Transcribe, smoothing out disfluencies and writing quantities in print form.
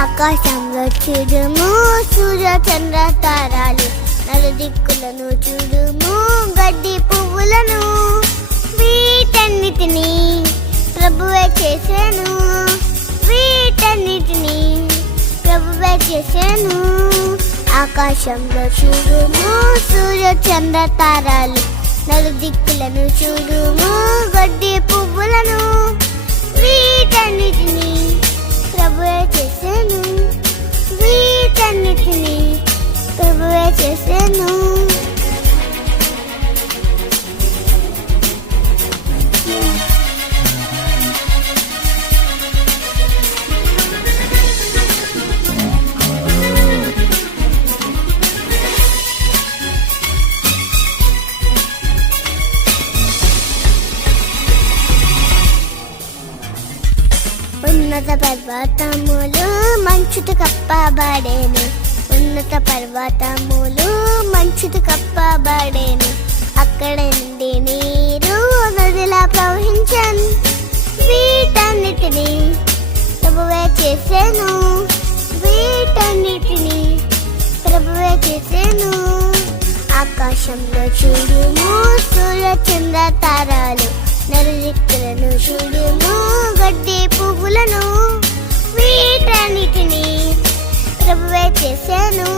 ఆకాశంలో చూడుము సూర్య చంద్ర తారాలు, నలుదిక్కులను చూడుము గడ్డి పువ్వులను. వీటన్నిటినీ ప్రభువే చేశాను, వీటన్నిటినీ ప్రభువే చేశాను. ఆకాశంలో చూడుము సూర్య చంద్ర తారాలు, నలుదిక్కులను చూడుము గడ్డి పువ్వులను. వీటన్నిటినీ ప్రభువే చేశాను, వీటన్నిటినీ ప్రభువే చేశాను. ఉన్నత పర్వతములు మంచుతో కప్పబడేను, ఉన్నత పర్వతములు మంచుతో కప్పబడేను. అక్కడ నుండి నీరు నదిలా ప్రవహించను. వీటన్నిటినీ ప్రభువే చేశాను, వీటన్నిటినీ ప్రభువే చేశాను. ఆకాశంలో చూడుము సూర్య చంద్ర తారాలు, నలుదిక్కులను చూడుము గడ్డి పువ్వులను. వీటన్నిటినీ ప్రభువే చేశాను.